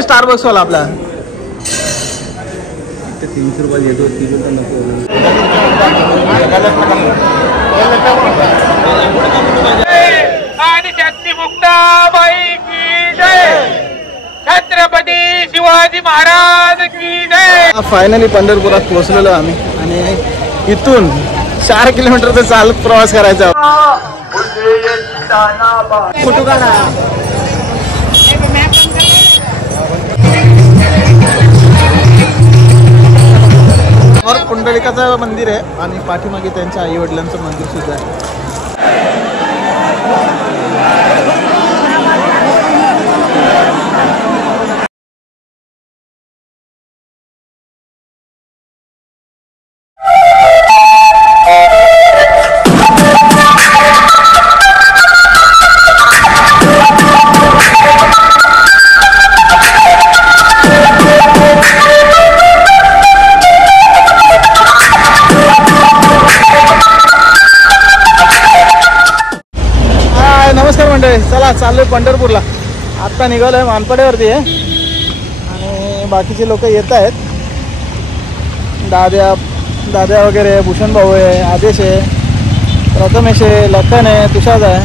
आहे स्टारबक्स वाला आपला? 300 रुपये घेतो, 3 रुपये नको. आदिशक्ती मुक्ताबाई की जय, छत्रपती शिवाजी महाराज की जय. फायनली पंढरपुरात पोहोचलेलो आम्ही आणि इथून 4 किलोमीटरचा चालत प्रवास करायचा. फोटो काढा. पुंडलिकाचं मंदिर आहे आणि पाठीमागे त्यांच्या आई वडिलांचं मंदिर सुद्धा आहे. चला चाललोय पंढरपूरला. आत्ता निघालोय मानपाड्यावरती आहे आणि बाकीचे लोक येत आहेत. दाद्या वगैरे, भूषण भाऊ आहे, आदेश आहे, प्रथमेश आहे, लखन आहे, तुषार आहे.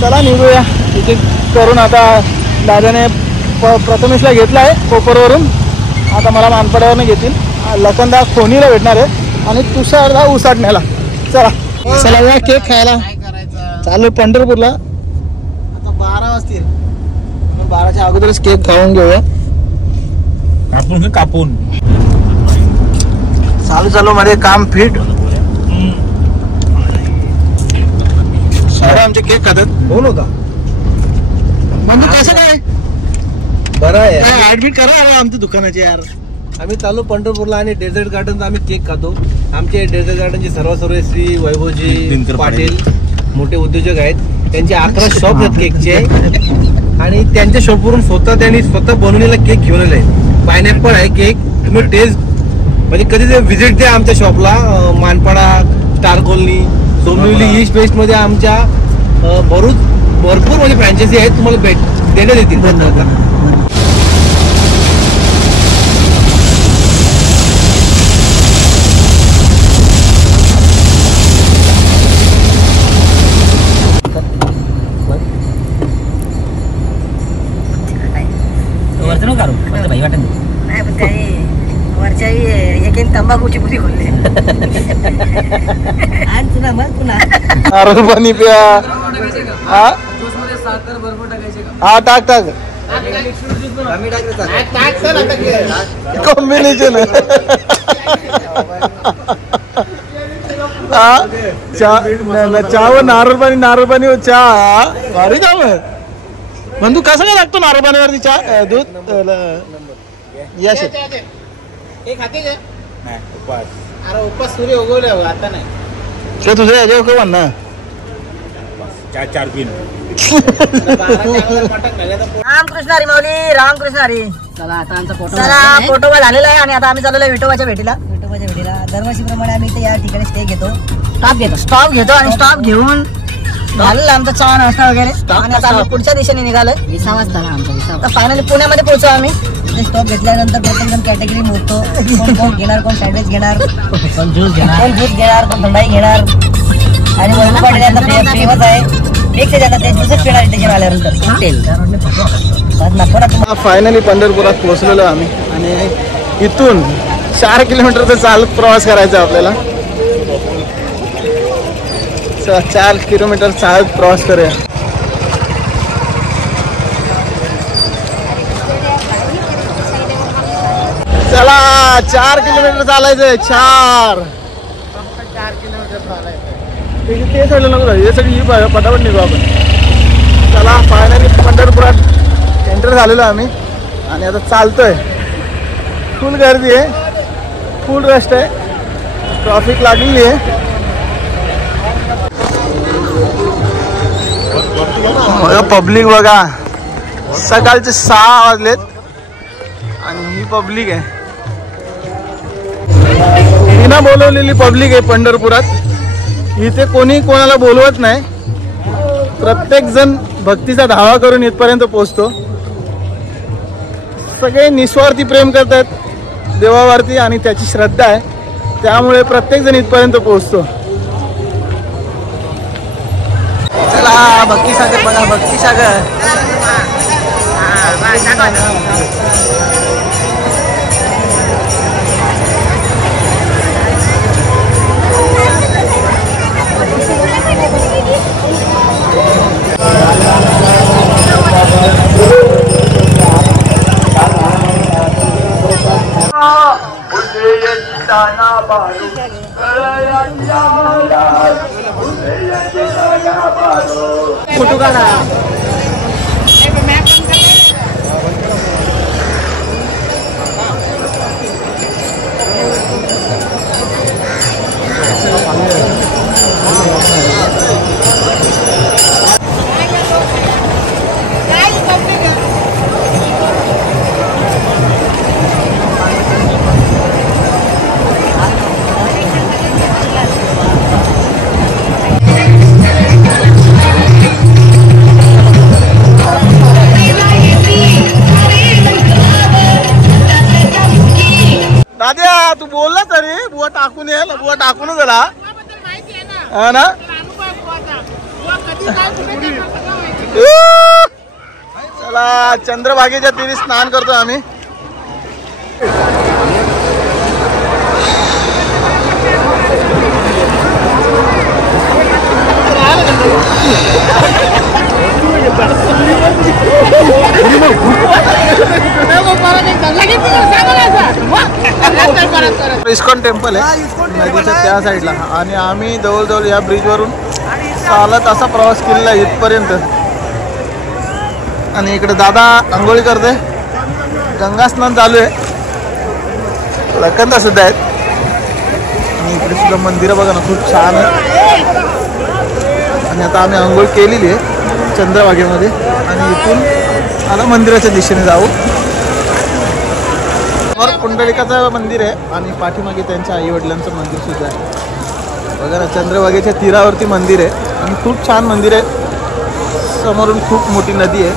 चला निघूया तिकीट करून. आता दाद्याने प्रथमेशला घेतला आहे कोपरवरून, आता मला मानपाड्यावरनं घेतील. लखनदा खोनीला भेटणार आहे आणि तुषारदा उसाटण्याला. चला चला या केक खायला चालू पंढरपूरला. आता 12 वाजतील, 12च्या अगोदरच केक खाऊन घेऊया. कापून चालू मध्ये काम फिट. आमचे केक खातात. कोण होता म्हणजे कसं काय? बरं आहे, ऍडमिट करा आमच्या दुकानाचे यार. आम्ही चालू पंढरपूरला आणि डेझर्ट गार्डनचा आम्ही केक खातो. आमचे डेझर्ट गार्डनचे सर्व श्री वैभवजी पाटील मोठे उद्योजक आहेत. त्यांचे 11 शॉप आहेत केकचे आणि त्यांच्या शॉपवरून त्यांनी स्वतः बनवलेला केक घेऊन आले. पायनॅपल आहे केक. तुम्ही टेस्ट म्हणजे कधी व्हिजिट द्या आमच्या शॉपला. Manpada, star colony, Dombivli east west मध्ये आमच्या भरपूर म्हणजे फ्रँचायझी आहेत. तुम्हाला भेट देण्यात येतील. तंबाखूची पुरी खोलले. नारळ पाणी प्या. हा टाक कॉम्बिनेशन आहे. चहा नारळ पाणी चहा भारी काम आहे. बंधू कसं काय लागतो नारळ पाणीवरती चहा दूध? यश उपास सूर्य उगवले आता नाही ते तुझ्या याच्यावर म्हण ना. 4 पिन. रामकृष्ण हरी माऊली, रामकृष्ण हरी. चला आता आमचा फोटो झालेला आहे आणि आता आम्ही चाललोय विठोबाच्या भेटीला. दरवर्षीप्रमाणे आम्ही इथे या ठिकाणी स्टॉप घेतो आणि स्टॉप घेऊन झालेला आमचा चहा नाश्ता वगैरे आणि आता आम्ही पुढच्या दिशेने निघालोय. 20 वाजता आमचा फायनली पुण्यामध्ये पोहोचू आम्ही. स्टॉप घेतल्यानंतर प्रत्येक जण कॅटेगरी मोडतो. कोण घेणार, कोण सँडविच घेणार, कोण ज्यूस घेणार, कोण थंडाई घेणार. आणि वैभव पाटील यांचा फेमस आहे एक से ज्यादा ते ज्यूसच पिणार इथे आल्यानंतर. फायनली पंढरपुरात पोहोचलेलो आम्ही आणि इथून 4 किलोमीटरचा चालत प्रवास करायचा आपल्याला. 4 किलोमीटर चालत प्रवास करूया. चला 4 किलोमीटर चालायचंय. 4 किलोमीटर चालायचं. ते सोडलं नको हे सगळी पटापट निघू आपण. चला फायनली पंढरपुरात एंटर झालेलो आम्ही आणि आता चालतोय. फुल गर्दी आहे, फुल रश आहे, ट्रॅफिक लागलेली आहे. पब्लिक बघा, सकाळचे 6 वाजलेत आणि ही पब्लिक आहे. बिना बोलवलेली पब्लिक आहे पंढरपुरात. इथे कोणी कोणाला बोलवत नाही. प्रत्येक जण भक्तीचा धावा करून इथपर्यंत पोहोचतो. सगळे निस्वार्थी प्रेम करतात देवावरती आणि त्याची श्रद्धा आहे, त्यामुळे प्रत्येक जण इथपर्यंत पोहोचतो. चला भक्तिसागर बघा, भक्तिसागर. फोटो काढा. दाद्या तू बोलला तरी बुवा टाकून ये, बुवा टाकूनच झाला हा ना. चला चंद्रभागेच्या तीरी स्नान करतो आम्ही. इस्कॉन टेम्पल आहे नदीच्या त्या साईडला आणि आम्ही जवळजवळ या ब्रिजवरून चालत असा प्रवास केलेला आहे इथपर्यंत. आणि इकडे दादा आंघोळी करते, गंगा स्नान चालू आहे, लखनता सुद्धा आहेत. आणि इकडे सुद्धा मंदिरं बघा ना खूप छान आहे. आणि आता आम्ही आंघोळ केलेली आहे चंद्रभागेमध्ये आणि इथून आता मंदिराच्या दिशेने जाऊ. समोर पुंडलिकाचं मंदिर आहे आणि पाठीमागे त्यांच्या आई वडिलांचं मंदिर सुद्धा आहे. बघा ना चंद्रभागेच्या तीरावरती मंदिर आहे आणि खूप छान मंदिर आहे. समोरून खूप मोठी नदी आहे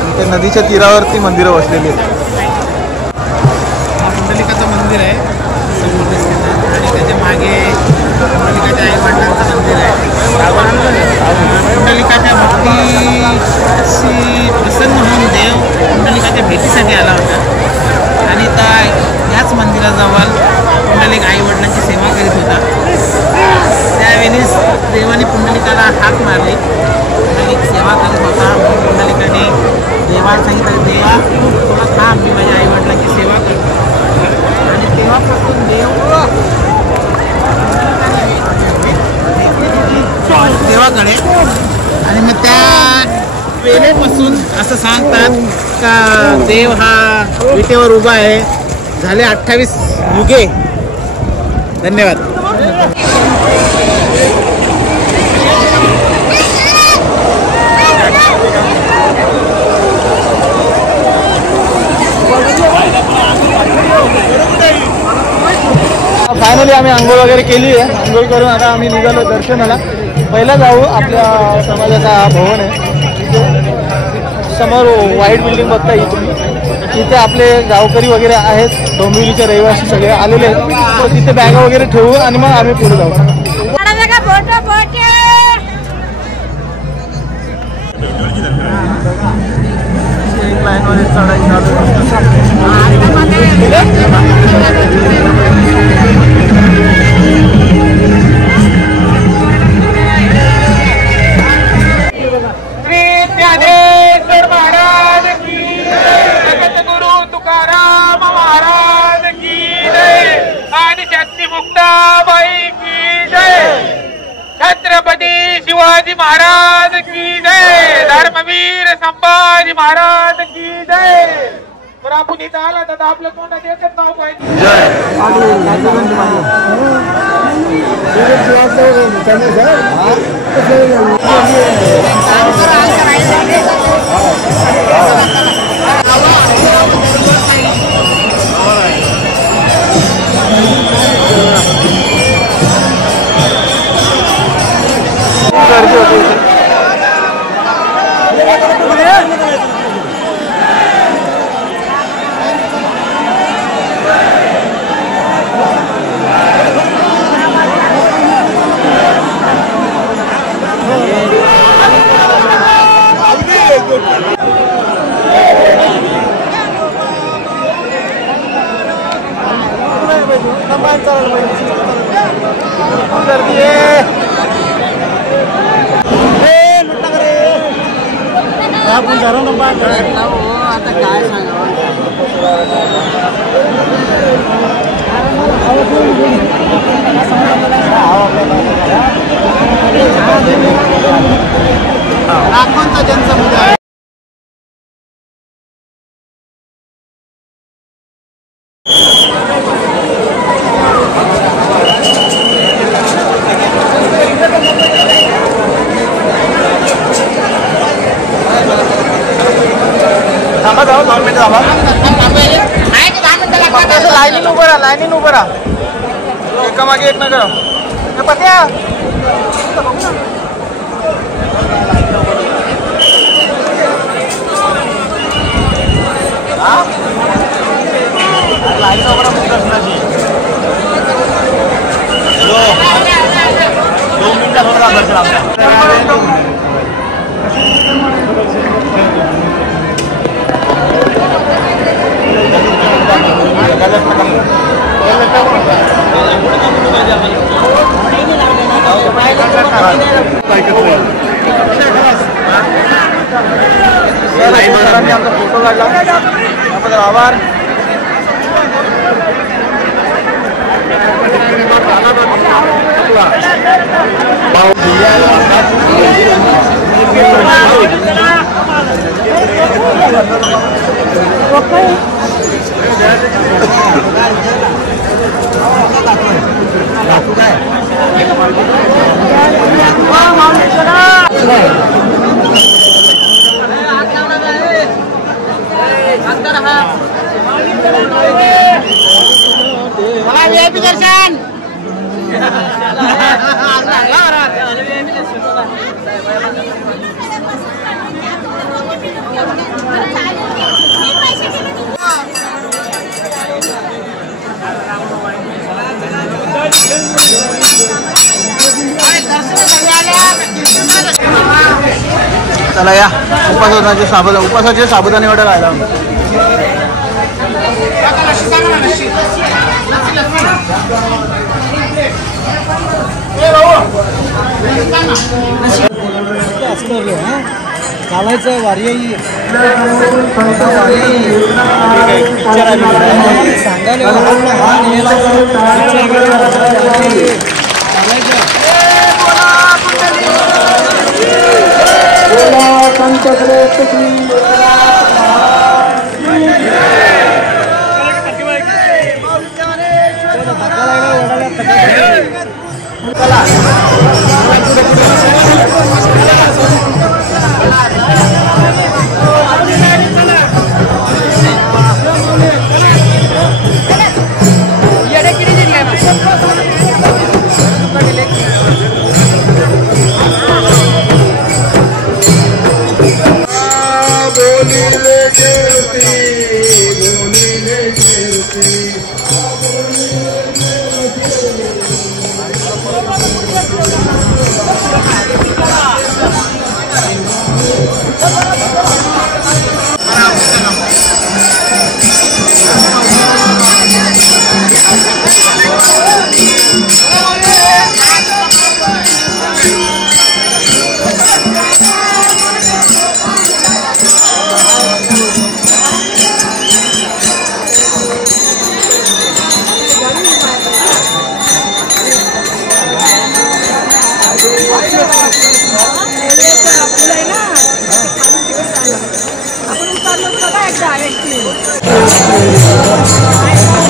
आणि त्या नदीच्या तीरावरती मंदिरं वसलेली आहेत. पुंडलिकाचं मंदिर आहे आणि त्याच्या मागे पुंडलिकाच्या आई वडिलांचं मंदिर आहे. पुंडलिकाच्या भक्तीशी प्रसन्न होऊन देव पुंडलिकाच्या भेटीसाठी आला होता आणि याच मंदिराजवळ पुंडलिक आई वडिलांची सेवा करीत होता. त्यावेळेस देवाने पुंडलिकाला हाक मारली. पुंडलिक सेवा करत होता. पुंडलिकाने देवाला सांगितलं देवा तुला थांब, मी माझ्या आई वडिलांची सेवा करतो. आणि तेव्हापासून देवाकडे आणि मग त्या वेळेपासून असं सांगतात का देव हा विटेवर उभा आहे. झाले 28 युगे. धन्यवाद. फायनली आम्ही आंघोळ वगैरे केली आहे. आंघोळ करून आता आम्ही निघालो दर्शनाला. पहिला जाऊ आपल्या समाजाचा भवन आहे समोर व्हाईट बिल्डिंग बघता इथून. तिथे आपले गावकरी वगैरे आहेत, डोंबिवलीचे रहिवासी सगळे आलेले आहेत. तर तिथे बॅगा वगैरे ठेवू आणि मग आम्ही पुढे जाऊ. लाईनमध्ये चढाई चालू ज्ञानेश्वर महाराज की जय, गुरु तुकाराम महाराज की जय आणि शक्ती मुक्ताबाई की जय, छत्रपती शिवाजी महाराज की जय, धर्मवीर संभाजी महाराज की जय. तर आपण इथं आला तर आपल्या तोंडात एकच नाव पाहिजे गर्दी आहे आता काय सांगावं लाखोंचा जनसमुदाय थांबा जाऊ 2 मिनिटं थांबा लाईनीन उभं राहा एका मागे एक नका पत्या सरांनी आमचा फोटो काढला त्याबद्दल आभार. दर्शन चला या उपासाचे साबुदाणे वडे राहिला. चालायचं वारी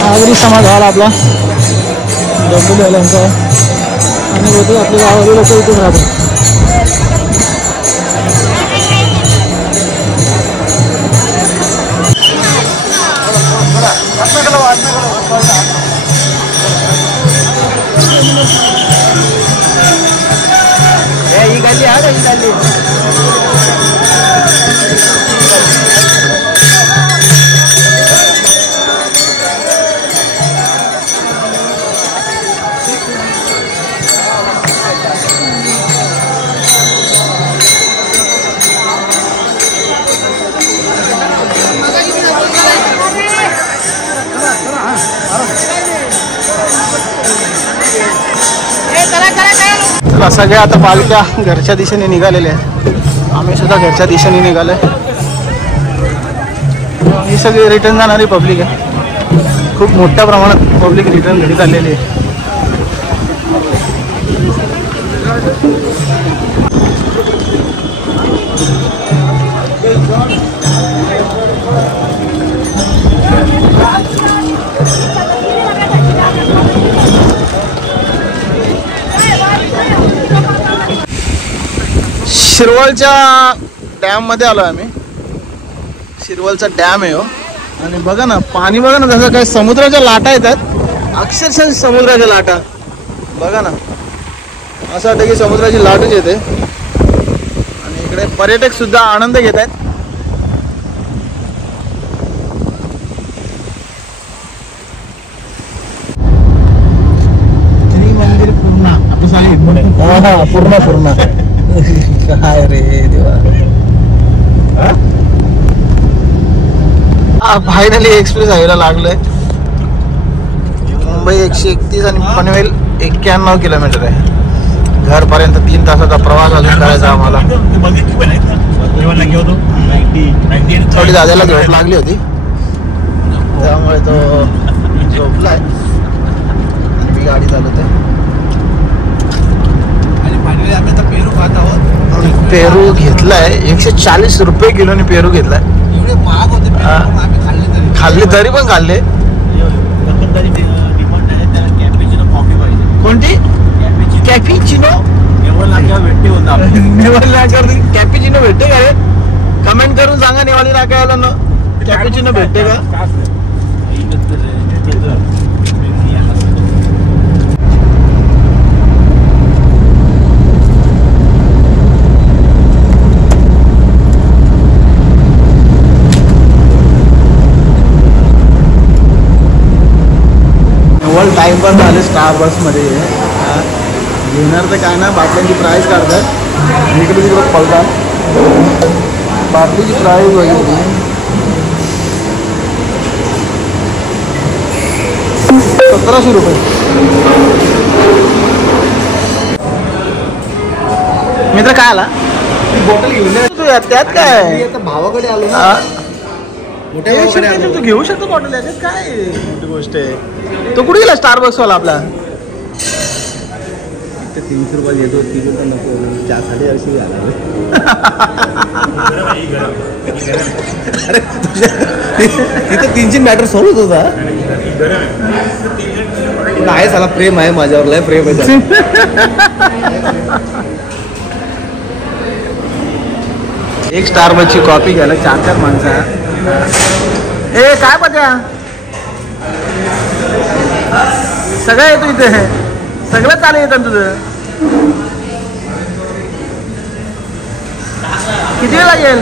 नागरी समाज झाला आपला डब्ल्यूएलएमचा आणि होते आपले गावातील लोक इथून राहतात. ही गल्ली आहे ही गल्ली चला सगळ्या आता पालख्या घरच्या दिशेने निघालेल्या आहेत. आम्ही सुद्धा घरच्या दिशेने निघालोय. ही सगळी रिटर्न जाणारी पब्लिक आहे. खूप मोठ्या प्रमाणात पब्लिक रिटर्न घरी चाललेली आहे. शिरवळच्या डॅम मध्ये आलो आम्ही. शिरवळचा डॅम आहे हो. आणि बघा ना पाणी बघा ना जसं काय समुद्राच्या लाटा येतात. अक्षरशः समुद्राच्या लाटा बघा ना. असं वाटतं की समुद्राची लाटच येते. आणि इकडे पर्यटक सुद्धा आनंद घेत आहेत. मंदिर पूर्ण पूर्ण पूर्ण काय रे देवा. फायनली एक्सप्रेस हायवेला लागलोय. मुंबई 131 आणि पनवेल 91 किलोमीटर आहे. घरपर्यंत 3 तासाचा प्रवास अजून करायचा आम्हाला. थोडी दादाला झोप लागली होती त्यामुळे तो झोपलाय. मी गाडी चालवते. फायनली आम्ही आता पेरू खात आहोत. पेरू घेतलाय 140 रुपये किलोने पेरू घेतलाय. एवढे महाग होते पेरू, आम्ही खाल्ले तरी पण खाल्ले. कोणती कॅपिचिनो कॅपिचिनो भेटते का रे? कमेंट करून सांगा नेवाली नाक्याला कॅपिचिनो भेटते का? टाइमपास झाले स्टारबक्समध्ये. घेणार तर काय ना बाटल्यांची प्राईस काढतात. इकडे तिकडे पळतात. बाटलीची प्राईस बघितली 1700 रुपये. मित्र काय आला बॉटल घेऊन तू त्यात काय भावाकडे आलो ना. तू घेऊ शकतो बॉटल. याच्यात काय मोठी गोष्ट आहे. तो कुठे गेला स्टारबक्स वाला आपला? 300 रुपये घेतो. तिथे तर नको. 4-800 झाला. तिथे 300 मॅटर सॉल्व होत होता. आहे साला प्रेम आहे माझ्यावर. लय प्रेम आहे. एक स्टारबक्सची कॉपी घ्यायला 4-4 माणसं. ए काय पत्या सगळं येतो इथे. सगळं चालू येतं तुझं. किती वेळ लागेल?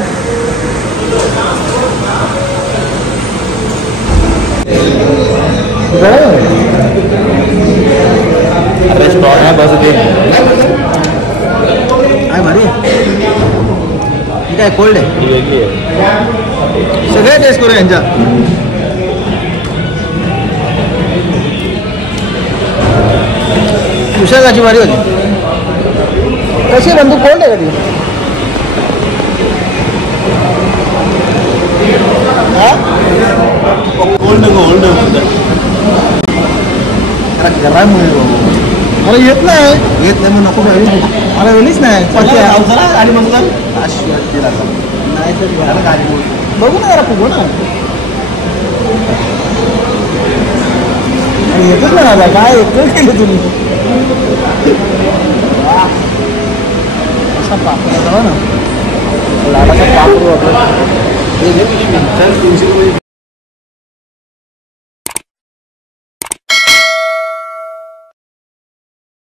स्टॉल आहे बस ते आहे भारी. काय कोल्ड आहे. सगळे टेस्ट करू यांच्या. तुषाराची भारी होती. कशी बंदू कोल्ड आहे का ती? कोल्ड गरम मला येत नाही. मग नको मला वेळीच नाही. गाडी बघू ना जरा फुगो ना. येतच ना दादा. काय एकच केलं तुम्ही. असा पापड ना लाडाचा पापड वापरला. 300 रुपये